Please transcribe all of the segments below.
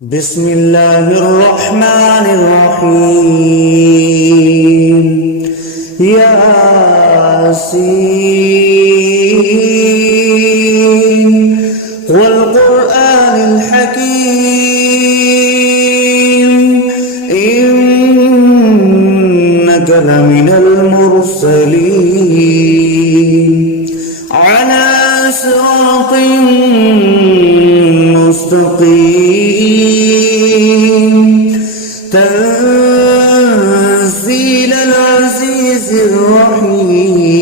بسم الله الرحمن الرحيم ياسين والقرآن الحكيم إنك لمن المرسلين على صراط مستقيم تنزيل العزيز الرحيم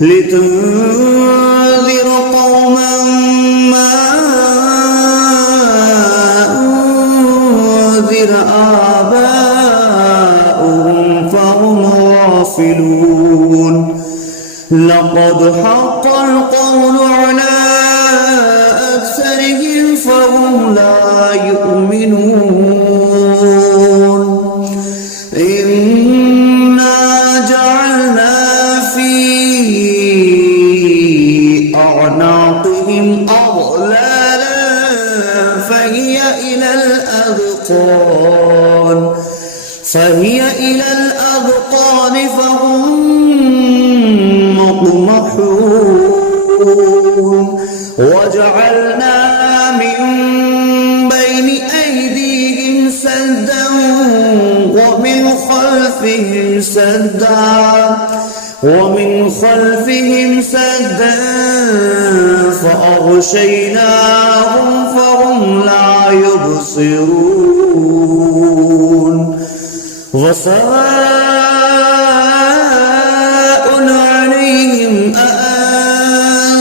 لتنذر قوما ما أنذر آباؤهم فهم غافلون لقد حق القول على أكثرهم فهم لا يؤمنون إنا جعلنا في أعناقهم أغلالا فهي إلى الأذقان فهم مقمحون وجعلنا من بين أيديهم سدا ومن خلفهم سدا فأغشيناهم فهم لا يبصرون وسواء عليهم أأنذرتهم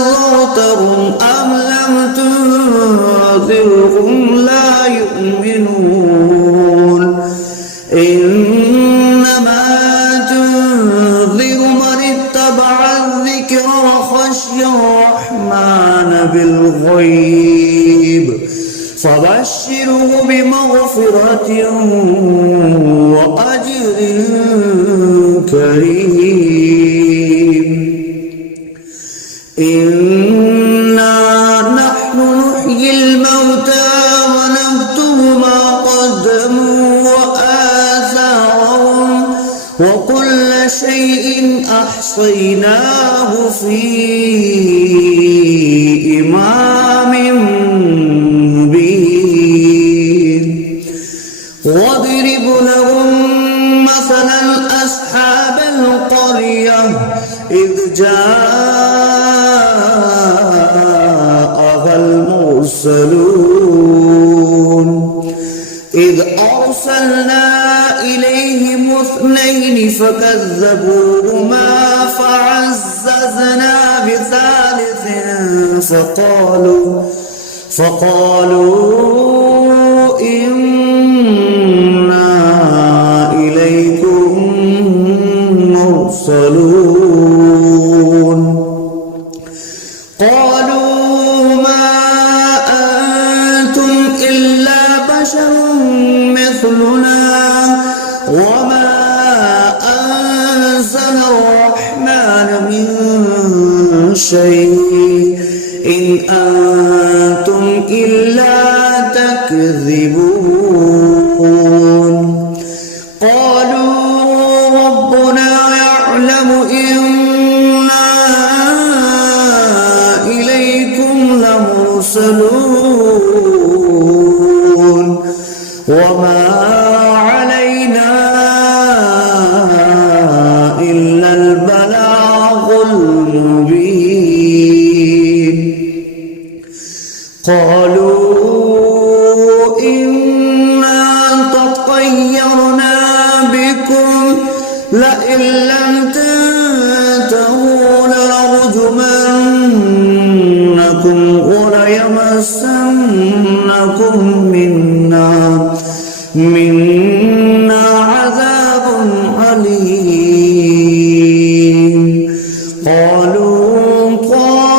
أم لم تنذرهم لا يؤمنون إنما تنذر من اتبع الذكر وخشي الرحمن بالغيب فبشره بمغفرة وأجر كريم إنا نحن نحيي الموتى ونكتب ما قدموا وآثارهم وكل شيء أحصيناه في إمام مبين واضرب لهم مثلا أصحاب القرية إذ جاءها المرسلون إذ أرسلنا إليهم اثنين فكذبوهما فعززنا بثالث فقالوا إنا إليكم مرسلون قالوا ما أنتم إلا بشر مثلنا وما أنزل الرحمن من شيء إن أنتم إلا تكذبون قالوا ربنا يعلم إنا إليكم لمرسلون وما علينا إلا البلاغ المبين قالوا إنا تطيرنا بكم لئن لم تنتهوا لنرجمنكم وليمسنكم منا عذاب أليم قالوا طائركم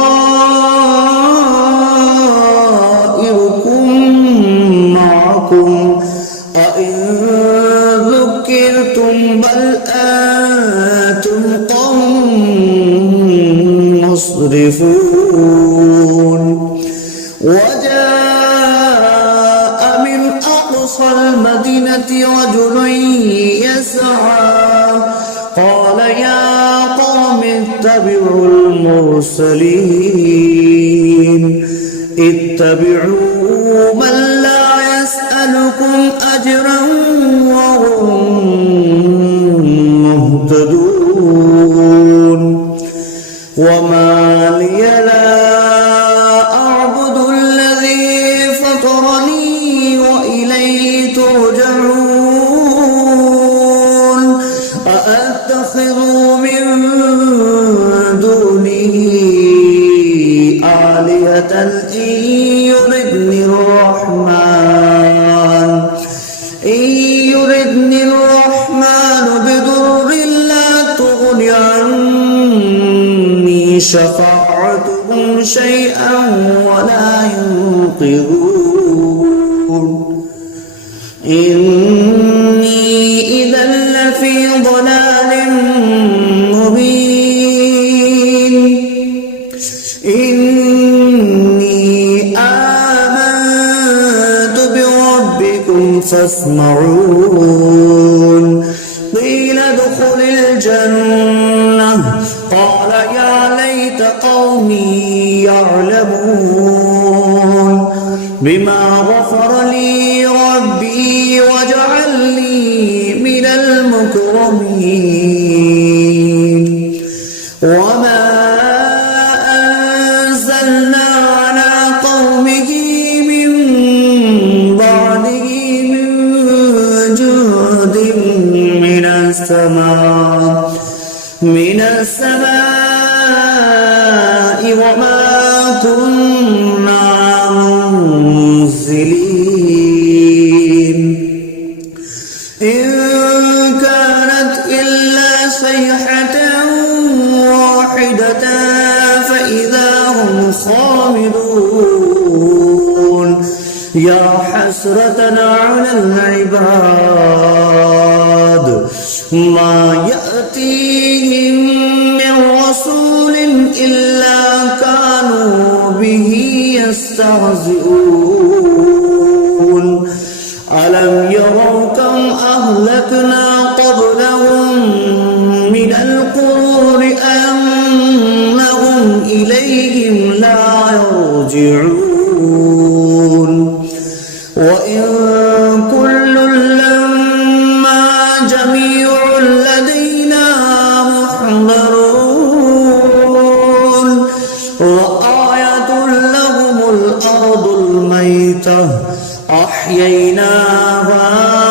معكم أئن ذكرتم بل أنتم قوم مسرفون وجاء أقصى المدينة رجل يسعى قال يا قوم اتبعوا المرسلين اتبعوا من لا يسألكم أجرا وهم مهتدون وما لي لا أعبد الذي فطرني وإليه ترجعون أأتخذ من دونه آلهة إن يردني الرحمن بضر لا تغن عني شفاعتهم شيئا ولا ينقذون إني إذا لفي ضلال مبين إني آمنت بربكم فاسمعون قيل ادخل الجنة قال يا ليت قومي يعلمون بما غفر لي ربي وجعلني من المكرمين وما أنزلنا على قومه من بعده من جند من السماء وما كنا منزلين إن كانت إلا صيحة واحدة فإذا هم خامدون يا حسرة على العباد ما يأتيهم من رسول إلا كانوا به يستهزئون ألم يروا كم أهلكنا قبلهم من القرون أنهم إليهم لا يرجعون وإن كل لما جميع لدينا محضرون وآية لهم الأرض الميتة أحييناها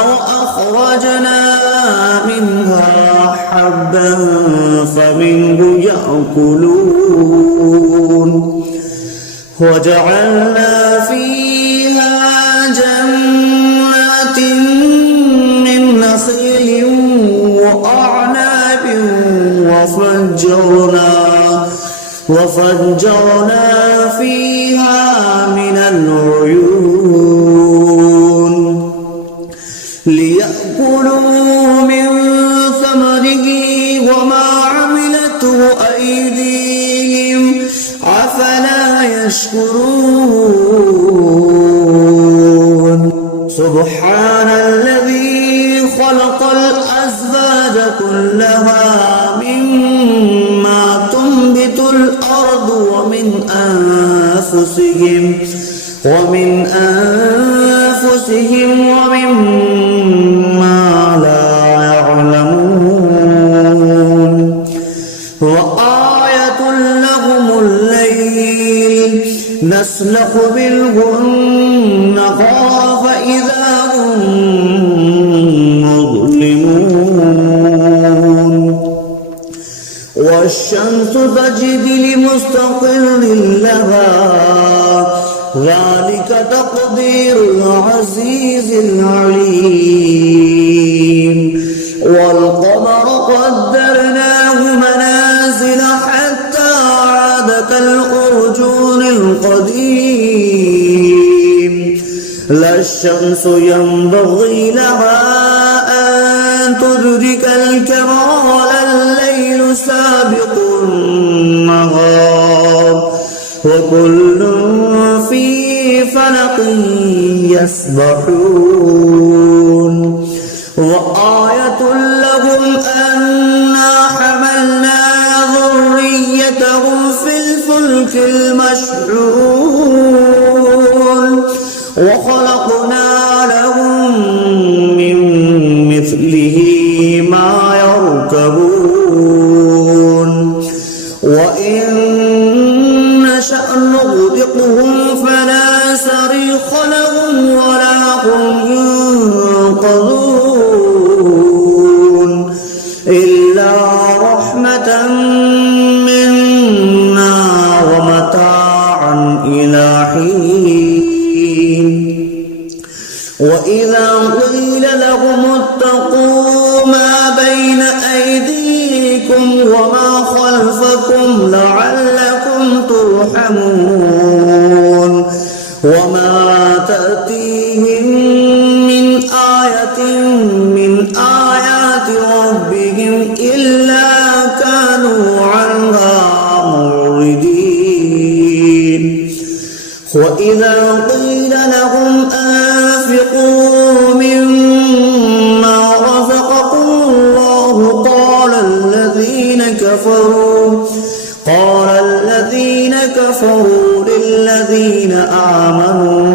وأخرجنا منها حبا فمنه يأكلون وجعلنا فيها جنات من نخيل وأعناب وفجرنا فيها من العيون ليأكلوا من ثمره وما عملته أيديهم أفلا يشكرون سبحان الذي خلق الأزواج كلها مما تنبت الأرض ومن أنفسهم ومما لا يعلمون وآية لهم الليل نسلخ منه النهار فإذا هم مظلمون والشمس تجري لمستقر لها ذلك تقدير العزيز العليم والقمر قدرناه منازل حتى عاد كالأرجون القديم لا الشمس ينبغي لها أن تدرك الكمال الليل سابق النهار وكل في فلق يسبحون وآية لهم أنا حملنا ذريتهم في الفلك المشحون وخلقنا لهم من مثله ما يركبون وإن نشأ نغرقهم فلا صريخ لهم ولا هم ينقذون إلا رحمة منا ومتاعا إلى حين وإذا قيل لهم اتقوا ما بين أيديكم وما خلفكم لعلكم ترحمون وما تأتيهم من آية من آيات ربهم إلا كانوا عنها معرضين وإذا قيل لهم أنفقوا مما رزقكم الله قال الذين كفروا للذين آمنوا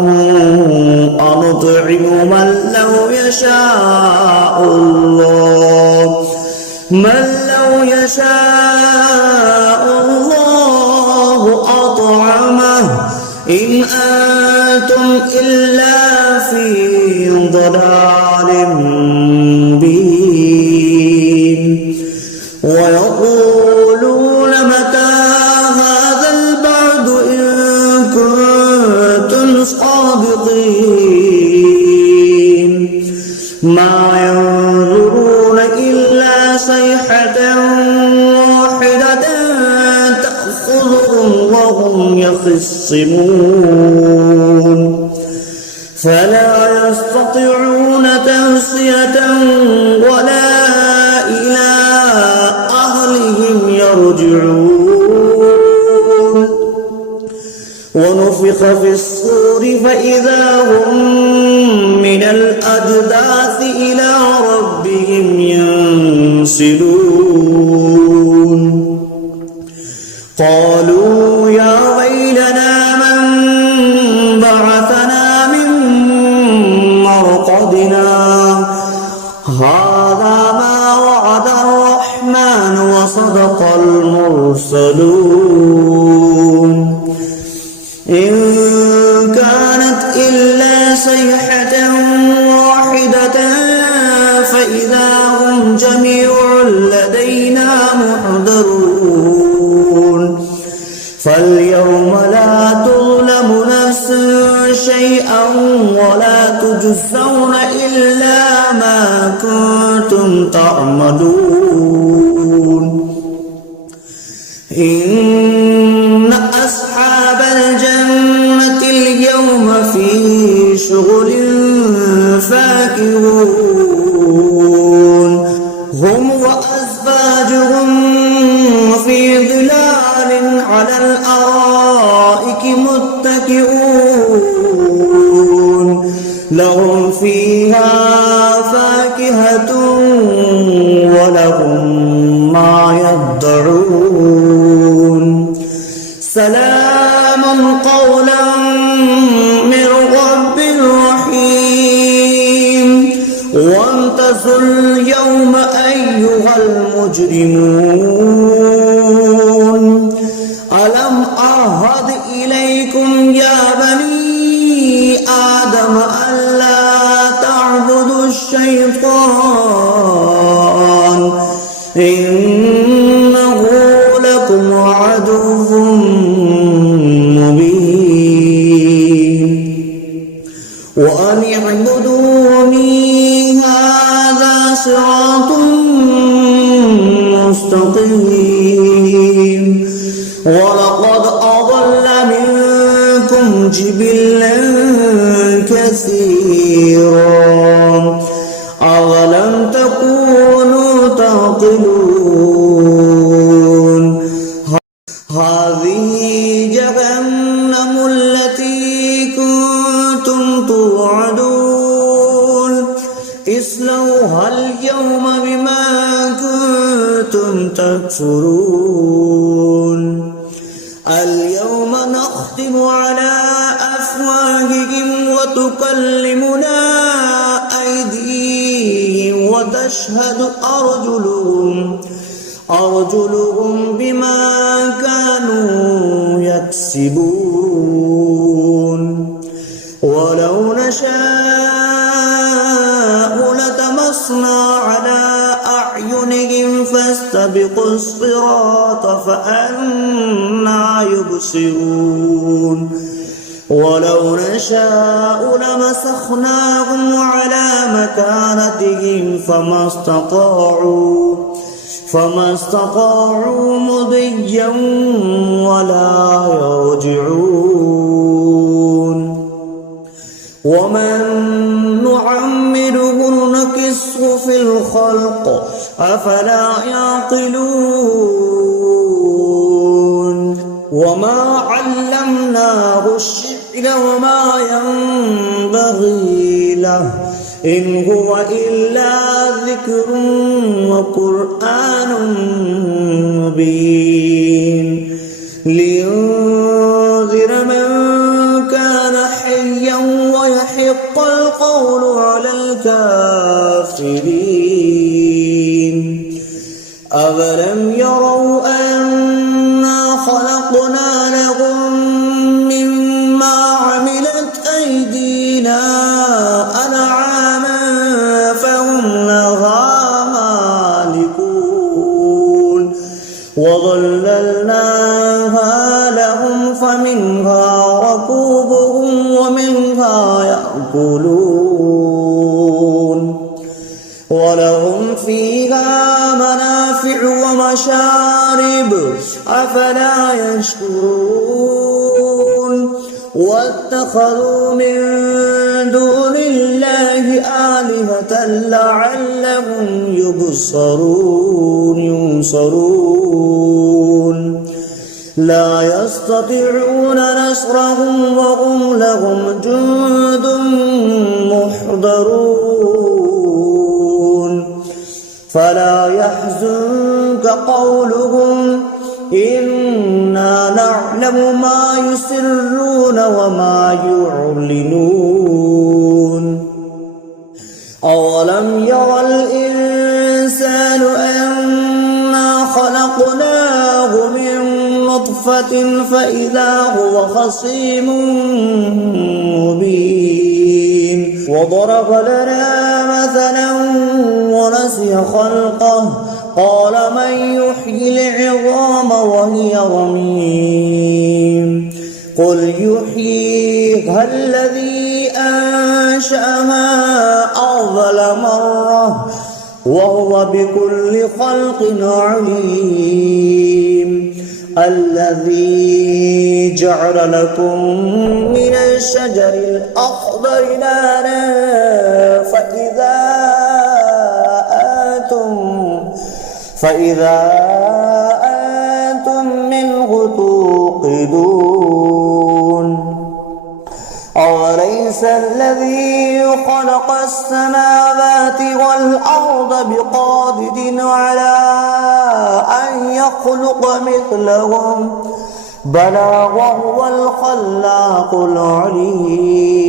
أنطعم من لو يشاء الله أطعمه إن أنتم إلا في ضلال مبين ويقولون متى هذا البعد إن كنتم صادقين ما ينظرون إلا صيحة واحدة تأخذهم وهم يخصمون فلا يستطيعون توصية ولا إلى أهلهم يرجعون ونفخ في الصور فإذا هم من الأجداث إلى ربهم ينسلون قالوا يا ويلنا من بعثنا من مرقدنا هذا ما وعد الرحمن وصدق المرسلون إن كانت إلا صيحة واحدة فإذا هم جميع لدينا محضرون فاليوم لا تظلم نفس شيئا ولا تجزون إلا ما كنتم تعملون إن أصحاب الجنة اليوم في شغل فاكهون هم وأزواجهم في ظلال على الأرائك متكئون لهم فيها فاكهة ولهم ما يدعون سلام قولا من رب رحيم وامتازوا اليوم أيها المجرمون ألم أعهد إليكم يا بني آدم ألا تعبدوا الشيطان إنه لكم عدو مبين وأن اعبدوني هذا صراط مستقيم ولقد أضل منكم جبلا كثيرا أولم تكونوا تعقلون هذه جهنم التي كنتم اصلوها اليوم بما كنتم تكفرون اليوم نختم على أفواههم وتكلمنا أيديهم وتشهد أرجلهم بما كانوا يكسبون ولو نشاء لطمسنا على أعينهم فاستبقوا الصراط فأنى يبصرون ولو نشاء لمسخناهم على مكانتهم فما استطاعوا مضيا ولا يرجعون ومن نعمره نكسه في الخلق أفلا يعقلون وما علمناه الشعر وما ينبغي له إن هو إلا ذكر وقرآن مبين لينذر من كان حيا ويحق القول على الكافرين أولم يروا أنا خلقنا لهم مما عملت أيدينا أنعاما فهم لها مالكون وظللناها لهم فمنها ركوبهم ومنها يأكلون ولهم فيها منافع ومشارب أفلا يشكرون واتخذوا من دون الله آلهة لعلهم ينصرون لا يستطيعون نصرهم وهم لهم جند محضرون فلا يحزنك قولهم إنا نعلم ما يسرون وما يعلنون أولم يرى الإنسان أنا خلقناه من نطفة فإذا هو خصيم مبين وضرب لنا مثلا ونسي خلقه قال من يحيي العظام وهي رميم قل يحييها الذي أنشأها أول مرة وهو بكل خلق عليم الذي جعل لكم من الشجر الأخضر نارا فإذا أنتم منه توقدون أوليس الذي خلق السماوات والأرض بقادر على أن يخلق مثلهم بلى وهو الخلاق العليم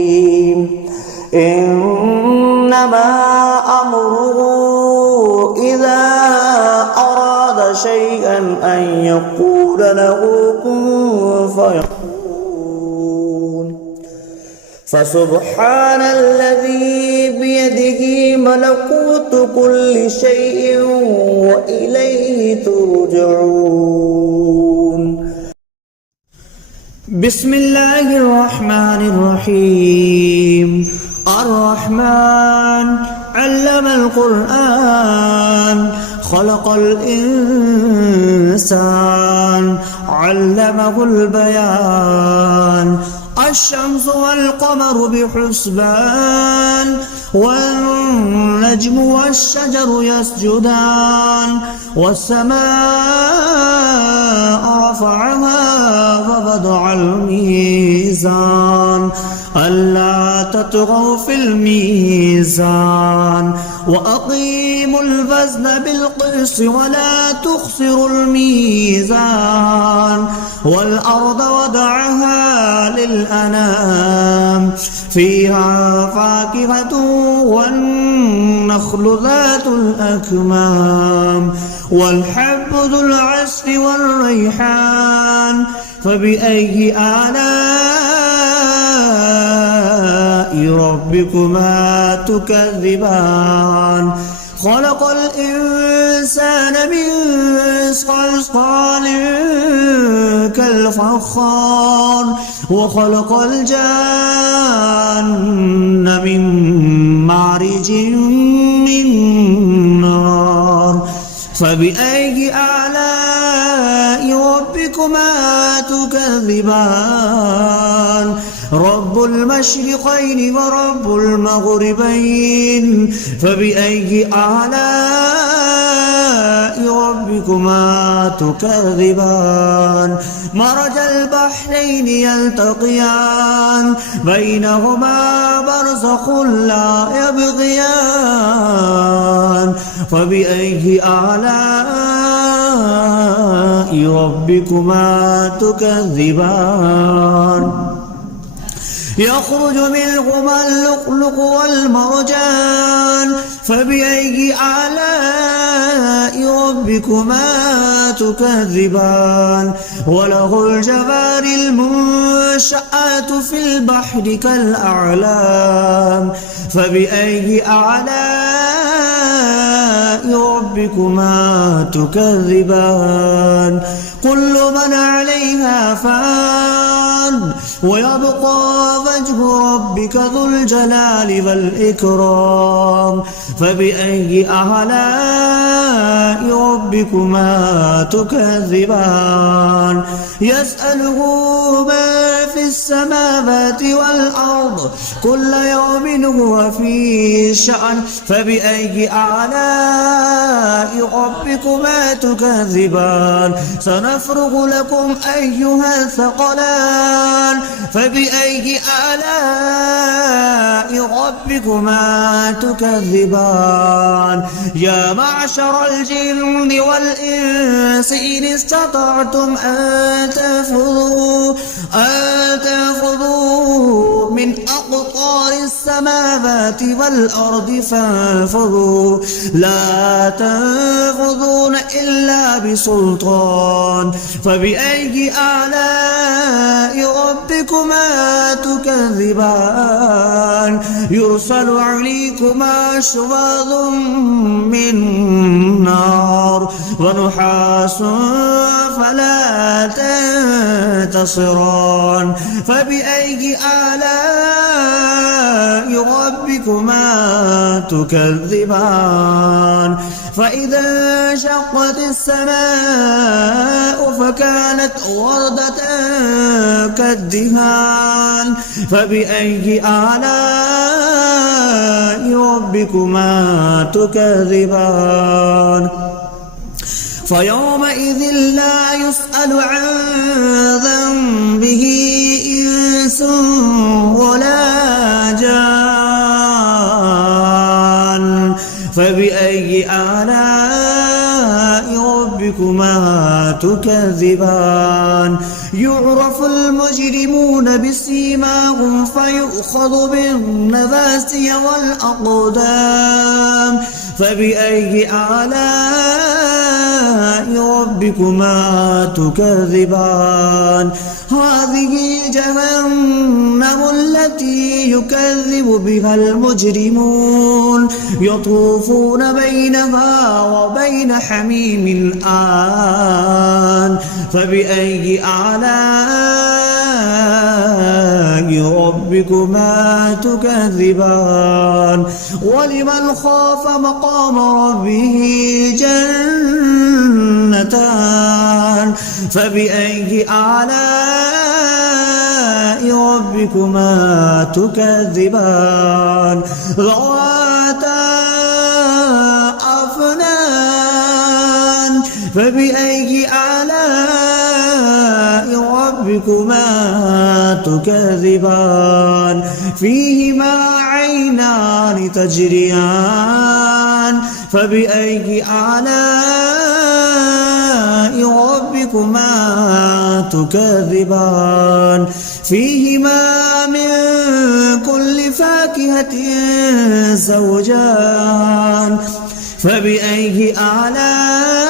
إنما أمره إذا أراد شيئا أن يقول له كن فيكون فسبحان الذي بيده ملكوت كل شيء وإليه ترجعون بسم الله الرحمن الرحيم الرحمن علم القرآن خلق الإنسان علمه البيان الشمس والقمر بحسبان والنجم والشجر يسجدان والسماء رفعها ووضع الميزان ألا تطغوا في الميزان وأقيموا الوزن بالقسط ولا تخسروا الميزان والأرض وضعها للأنام فيها فاكهة والنخل ذات الأكمام والحب ذو العصف والريحان فبأي آلاء ربكما تكذبان خلق الإنسان من صلصال كالفخار وخلق الجان من مارج من نار فبأي آلاء ربكما تكذبان رب المشرقين ورب المغربين فبأي آلاء ربكما تكذبان مرج البحرين يلتقيان بينهما برزخ لا يبغيان فبأي آلاء ربكما تكذبان يخرج منهما اللؤلؤ والمرجان فبأي آلاء ربكما تكذبان وله الجوار المنشآت في البحر كالأعلام فبأي آلاء ربكما تكذبان كل من عليها فان ويبقى وجه ربك ذو الجلال والإكرام فبأي آلاء ربكما تكذبان يسأله من في السماوات والأرض كل يوم هو في شأن فبأي آلاء ربكما تكذبان سنفرغ لكم أيها الثقلان فبأي آلاء ربكما تكذبان يا معشر الجن والإنس إن استطعتم أن تنفذوا من أقطار السماوات والأرض فانفذوا لا تنفذون إلا بسلطان فبأي آلاء ربكما تكذبان يرسل عليكما شواظ من نار ونحاس فلا تنتصران فبأي آلاء ربكما تكذبان فإذا انشقت السماء فكانت وردة كالدهان فبأي آلاء ربكما تكذبان فيومئذ لا يسأل عن ذنبه إنس ولا جان فبأي آلاء ربكما تكذبان يعرف المجرمون بسيماهم فيؤخذ بالنواسي والأقدام فبأي آلاء ربكما تكذبان هذه جهنم التي يكذب بها المجرمون يطوفون بينها وبين حميم آن فبأي آلاء ربكما تكذبان ولمن خاف مقام ربه جنتان فبأي آلاء ربكما تكذبان ذواتا أفنان فبأي آلاء ربكما تكذبان فيهما عينان تجريان فبأي آلاء ربكما تكذبان فيهما من كل فاكهة زوجان فبأي آلاء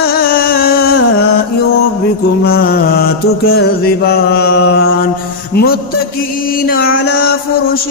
ربكما تكذبان متكئين على فرش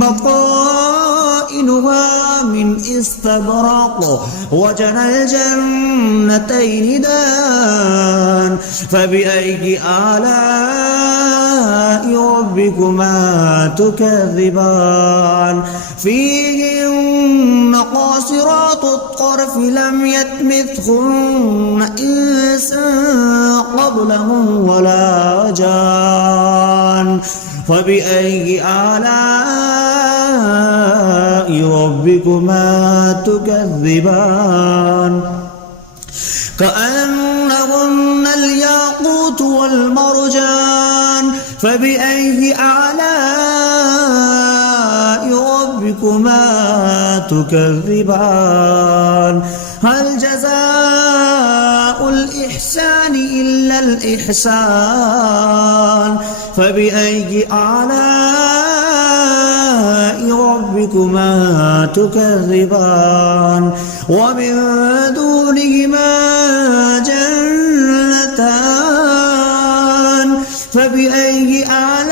بطائنها من استبرق وجنى الجنتين دان فبأي آلاء ربكما تكذبان فيهن قاصرات الطرف لم يطمثهن إنس قبلهم ولا جان فبأي آلاء ربكما تكذبان كأنهن الياقوت والمرجان فبأي آلاء ربكما تكذبان هل جزاء الإحسان إلا الإحسان فبأي آلاء ربكما تكذبان ومن دونهما جنتان فبأي آلاء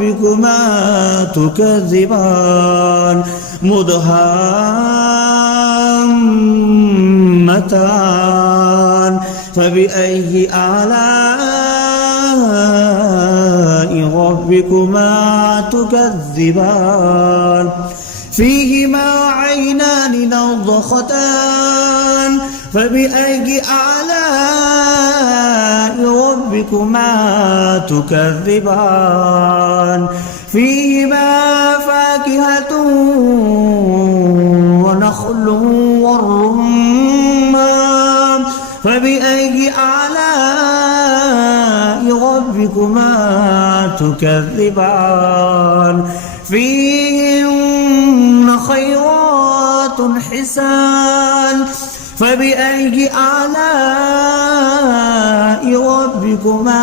ربكما تكذبان مدهامتان فبأي آلاء ربكما تكذبان فيهما عينان نضختان فبأي آلاء ربكما تكذبان فيهما فاكهة ونخل والرمان فبأي آلاء ربكما تكذبان فيهن خيرات حسان فبأي آلاء ربكما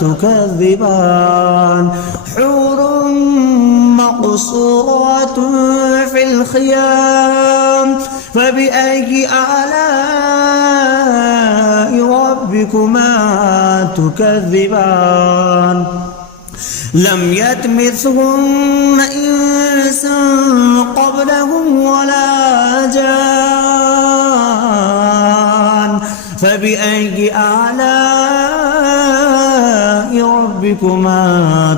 تكذبان حور مقصورات في الخيام فبأي آلاء ربكما تكذبان لم يطمثهن إنس قبلهم ولا جان فبأي آلاء ربكما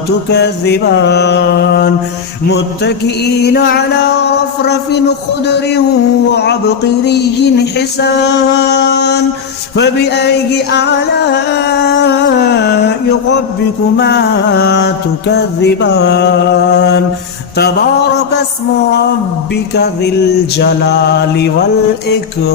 تكذبان متكئين على رفرف خضر وعبقري حسان فبأي آلاء ربكما تكذبان تبارك اسم ربك ذي الجلال والإكرام.